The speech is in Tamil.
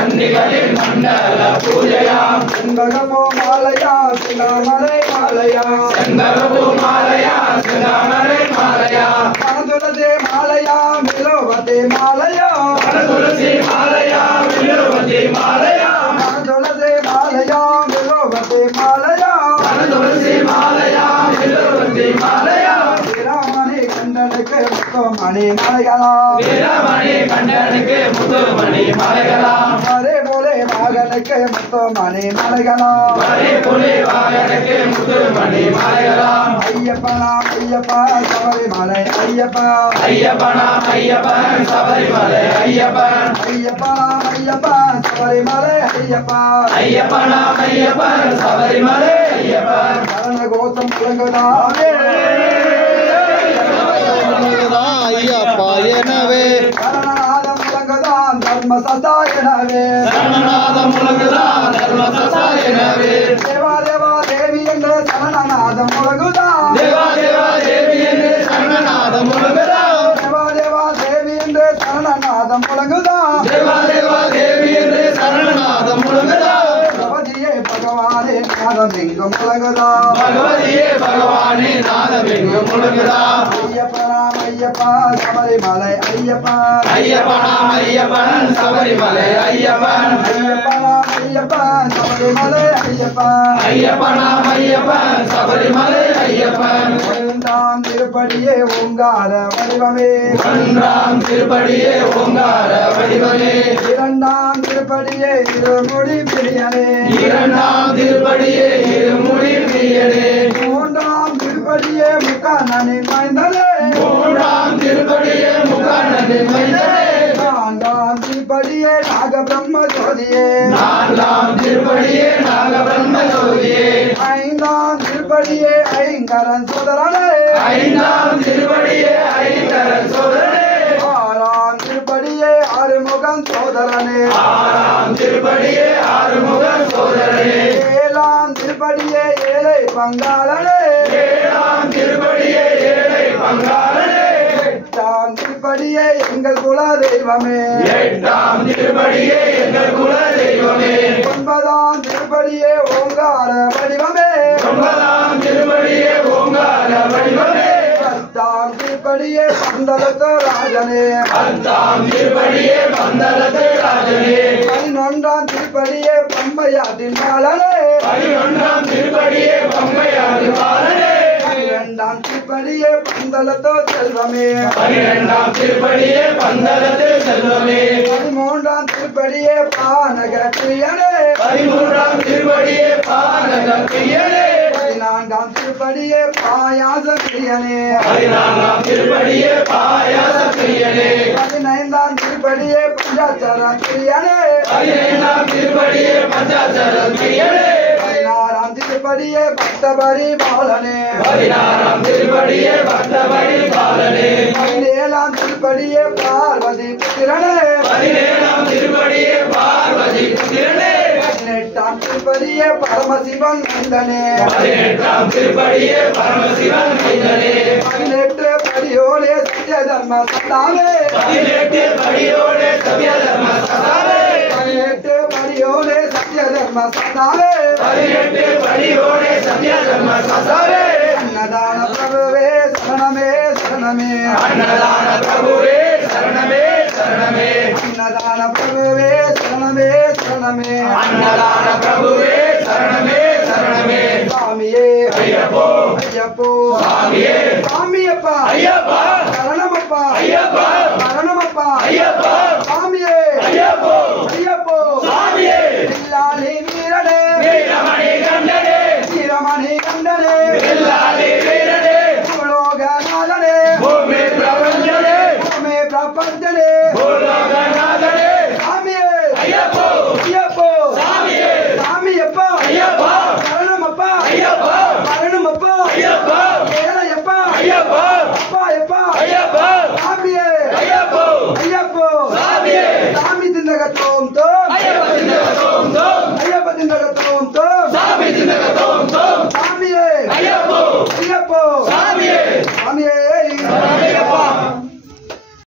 சன்னிகளில் மண்டல பூஜையாம் செண்பகமோ மாலையா சிந்தாமரை மாலையா செண்பகப்பூ மாலையா சிந்தாமரை மாலையா மனதுலதே மாலையா விலோவதே மாலையா துளசி மாலையா வில்லுவதி மாலையா மனதுலதே மாலையா விலோவதே மாலையா துளசி மாலையா வில்லுவதி மாலையா வீராமணி கண்டனுக்கு முத்துமணி மலைகளா வீரமணி கண்டனுக்கு முத்துமணி மலைகளா அரே போலே மகனுக்கு முத்துமணி மலைகளா மணி புலி வாகனுக்கு முத்துமணி மலைகளா ஐயப்பனா ஐயப்பா சபரிமலை ஐயப்பா ஐயப்பனா ஐயப்பன் சபரிமலை ஐயப்பன் ஐயப்பனா ஐயப்பா சபரிமலை ஐயப்பா ஐயப்பனா ஐயப்பன் சபரிமலை ஐயப்பன் சரண கோஷம் முழங்குதாவே ஐயப்பா எனவே சரணநாதம் முழங்குதான் தர்ம சதா எனவே சரணநாதம் முழங்குதான் தர்ம சசாயனவே தேவா தேவா தேவி என்று சரணநாதம் முழங்குதான் தேவா தேவா தேவி என்று சரணநாதம் முழங்குதான் தேவா தேவா தேவி என்று சரணநாதம் முழங்குதான் தேவா தேவா தேவி என்று சரணநாதம் முழங்குதான் பகவதியே பகவானே நாதம் எங்கும் முழங்குதான் பகவதியே பகவானே நாதம் எங்கும் முழங்குதான் ஐயப்பனாம் ஐயப்பா சபரிமலை ஐயப்பா ஐயப்பனாம் ஐயப்பன் சபரிமலை ஐயப்பன் ஐயப்பனாம் ஐயப்பா சபரிமலை ஐயப்பா ஐயப்பனாம் ஐயப்பன் சபரிமலை ஐயப்பன் இரண்டாம் திருப்படியே ஓங்கார வடிவமே ஒன்றாம் திருப்படியே ஓங்கார வடிவமே இரண்டாம் திருப்படியே இருமுடி பிரியனே இரண்டாம் திருப்படியே இருமுடி பிரியனே மூன்றாம் திருப்படியே முக்கண்ணனின் மைந்தனே மூன்றாம் திருப்படியே முகநனின் மைந்தனே நான்காம் திருப்படியே நாக பிரம்ம ஜோதியே நான்காம் திருப்படியே நாக பிரம்ம ஜோதியே ஐந்தாம் திருப்படியே ஐங்கரன் சுதரனே ஐந்தாம் திருப்படியே ஐந்தர சோதரனே ஆறாம் திருப்படியே ஆறுமுகம் சோதரனே ஆறாம் திருப்படியே ஆறுமுக சோதரனே ஏழாம் திருப்படியே ஏழை பங்காளனே ஏழாம் திருப்படியே ஏழை பங்காளனே எட்டாம் திருப்படியே எங்கள் குல தெய்வமே எட்டாம் திருப்படியே எங்கள் குல தெய்வமே ஒன்பதாம் திருப்படியே ஓங்கார வடிவமே ஒன்பதாம் திருப்படியே ஓங்கார வடிவமே பத்தாம் திருப்படியே பந்தலத்த ராஜனே பத்தாம் திருப்படியே பந்தலத்து ராஜனே பதினொன்றாம் திருப்படியே பம்பையாட்டின் பாலனே பதினொன்றாம் திருப்படியே பம்பையாறு பாலனே பன்னிரெண்டாம் திருப்படியே பந்தலத்தோ செல்வமே பனிரெண்டாம் திருப்படியே பந்தலத்து செல்வமே பதிமூன்றாம் திருப்படியே பானக பிரியனே பதிமூன்றாம் திருப்படியே பாலக பிரியனே பதினான்காம் திருப்படியே பாயாச பிரியனே பதினான்காம் திருப்படியே பாயாச பிரியனே பதினைந்தாம் திருப்படியே பஞ்சாச்சர பிரியனே பதினைந்தாம் திருப்படியே பஞ்சாச்சர பிரியனே பதினாறாம் திருப்படியே பக்தபரி பாலனே பதினாறாம் திருப்படியே பக்தபடி பாலனே பதினேழாம் திருப்படியே பார்வதி புத்திரனே பதினேழாம் திருப்படியே பார்வதி புத்திரனே பதினெட்டாம் திருப்பதியே பரமசிவன் நந்தனே பதினெட்டாம் திருப்படியே பரமசிவன் மைந்தனே பதினெட்டு படியோடே சத்ய தர்ம சத்தாவே பதினெட்டு படியோடு சத்ய தர்ம சதாவே பதினெட்டு படியோடே சத்ய தர்ம சத்தாவே பதினெட்டு படியோடு சத்ய தர்ம சதாவே அன்னதான பிரபுவே சரணமே சரணமே அன்னதான பிரபுவே சரணமே சரணமே அன்னதான பிரபுவே சரணமே சரணமே அன்னதான பிரபுவே சரணமே சரணமே சாமியே ஐயப்போ ஐயப்போ சாமியே சாமியப்பா ஐயப்பா